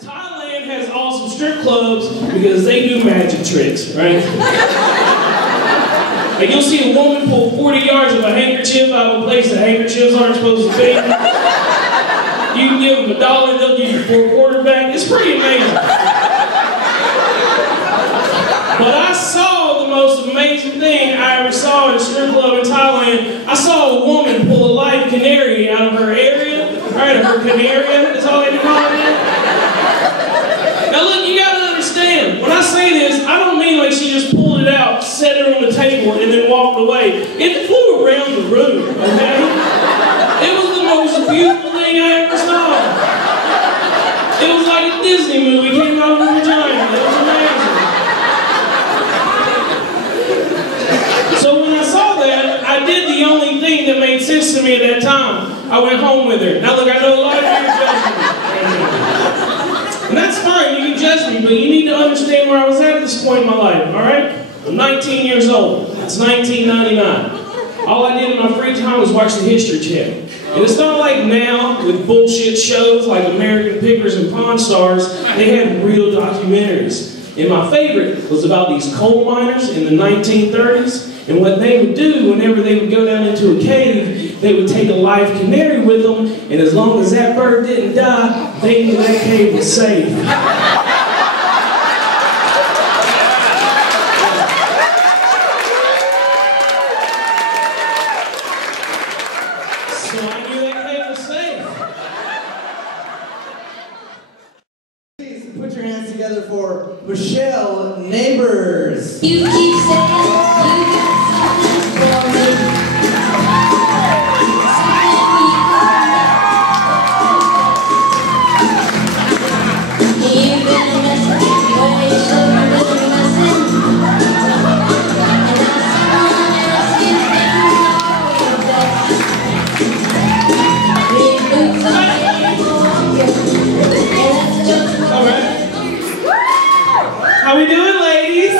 Thailand has awesome strip clubs because they do magic tricks, right? Like you'll see a woman pull 40 yards of a handkerchief out of a place that handkerchiefs aren't supposed to be. You can give them $1, they'll give you 4 quarters back. It's pretty amazing. But I saw the most amazing thing I ever saw in a strip club in Thailand. I saw a woman pull a live canary out of her area, right? Her canaria, that's all they do call it. Now look, you gotta understand, when I say this, I don't mean like she just pulled it out, set it on the table, and then walked away. It flew around the room, okay? It was the most beautiful thing I ever saw. It was like a Disney movie came out of her vagina. It was amazing. So when I saw that, I did the only thing that made sense to me at that time. I went home with her. Now look, I know a lot of you are judging me. And that's fine, you can judge me, but you need to understand where I was at this point in my life, alright? I'm 19 years old. It's 1999. All I did in my free time was watch the History Channel. And it's not like now with bullshit shows like American Pickers and Pawn Stars, they had real documentaries. And my favorite was about these coal miners in the 1930s. And what they would do whenever they would go down into a cave, they would take a live canary with them, and as long as that bird didn't die, they knew that cave was safe. So I knew that cave was safe. Please put your hands together for Michelle Neighbors. You keep saying you got something for me. You've been messing where you should have been messing. And I someone else you think know best. Big boots on the and that's just All right. How we doing, ladies?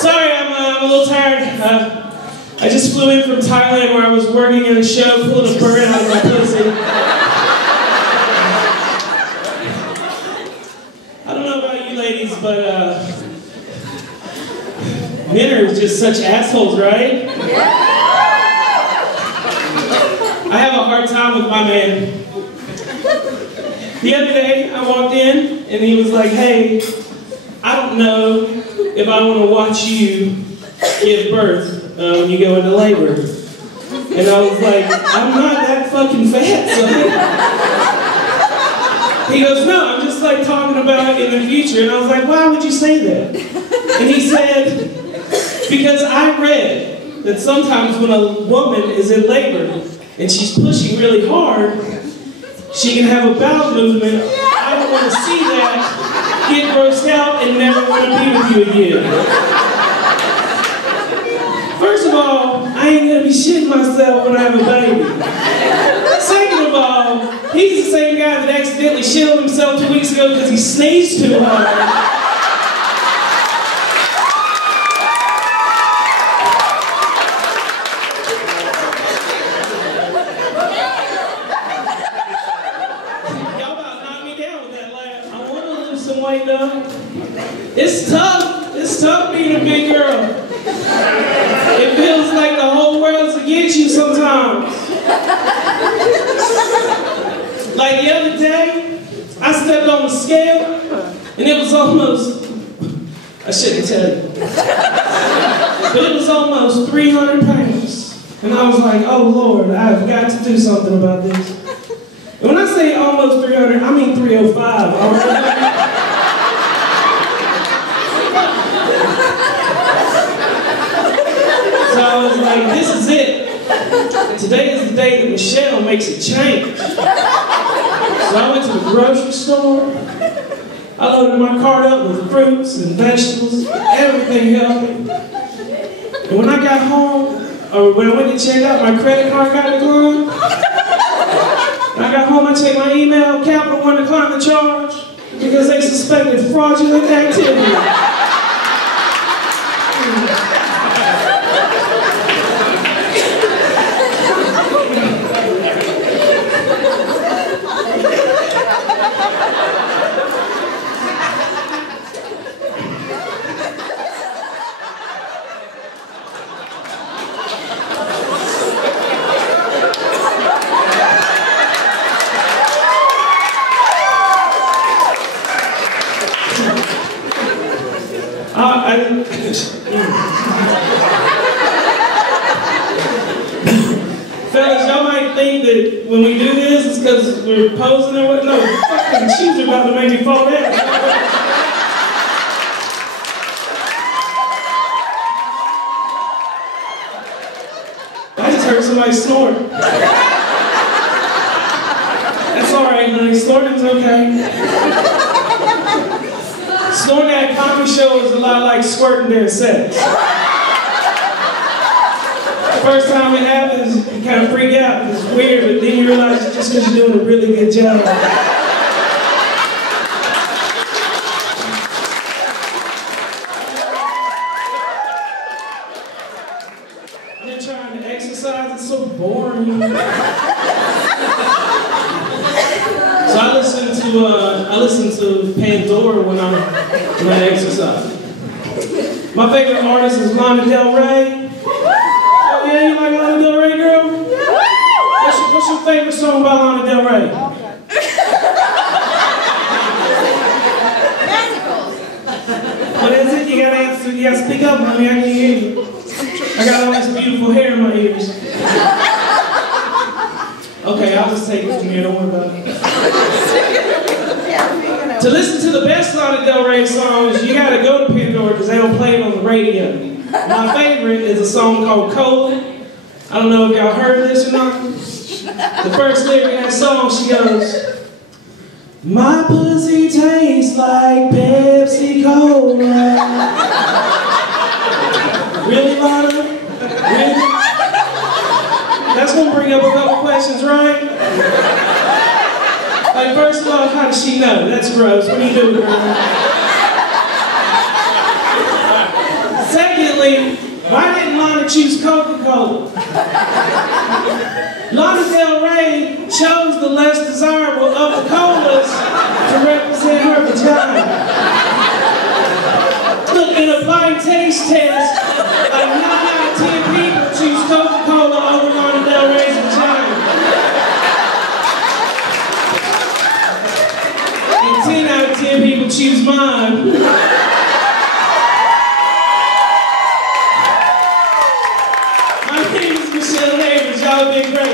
Sorry, I'm a little tired. I just flew in from Thailand where I was working at a show pulling a bird out of my pussy. I don't know about you ladies, but men are just such assholes, right? I have a hard time with my man. The other day, I walked in, and he was like, hey, I don't know if I want to watch you give birth when you go into labor. And I was like, I'm not that fucking fat, son. He goes, no, I'm just like talking about in the future. And I was like, why would you say that? And he said, because I read that sometimes when a woman is in labor and she's pushing really hard, she can have a bowel movement. I don't want to see that, get grossed out, and never want to be with you again. First of all, I ain't going to be shitting myself when I have a baby. Second of all, he's the same guy that accidentally shit on himself 2 weeks ago because he sneezed too hard. It's tough. It's tough being a big girl. It feels like the whole world's against you sometimes. Like the other day, I stepped on the scale, and it was almost, I shouldn't tell you, but it was almost 300 pounds. And I was like, oh Lord, I've got to do something about this. And when I say almost 300, I mean 305. So I was like, this is it. Today is the day that Michelle makes a change. So I went to the grocery store. I loaded my cart up with fruits and vegetables, everything healthy. And when I got home, or when I went to check out, my credit card got declined. When I got home, I checked my email, Capital One declined the charge because they suspected fraudulent activity. that when we do this, it's because we're posing or what? No, fucking shoes are about to make me fall down. I just heard somebody snort. That's all right, honey. Snorting's okay. Snorting at a comedy show is a lot like squirting during sex. First time it happens, you kind of freak out, it's weird, but then you realize it's just because you're doing a really good job. I've been trying to exercise, it's so boring. So I listen to Pandora when I exercise. My favorite artist is Lana Del Rey. Yeah, you like Lana Del Rey, girl? What's your favorite song by Lana Del Rey? What is it? You gotta answer, you gotta speak up, honey, I can't hear you. I got all this beautiful hair in my ears. Okay, I'll just take it from here, don't worry about it. To listen to the best Lana Del Rey songs, you gotta go to Pandora because they don't play it on the radio. My favorite is a song called Cola. I don't know if y'all heard this or not. The first lyric in that song, she goes, "My pussy tastes like Pepsi Cola." Really, Lana? Really? That's gonna bring up a couple questions, right? Like, first of all, how does she know? That's gross. What are you doing, girl? Secondly, why didn't Lana choose Coca-Cola? Lana Del Rey chose the less desirable of the colas to represent her vagina. Look, in a blind taste test, like 9 out of 10 people choose Coca-Cola over Lana Del Rey's vagina. And 10 out of 10 people choose mine. Y'all have been great.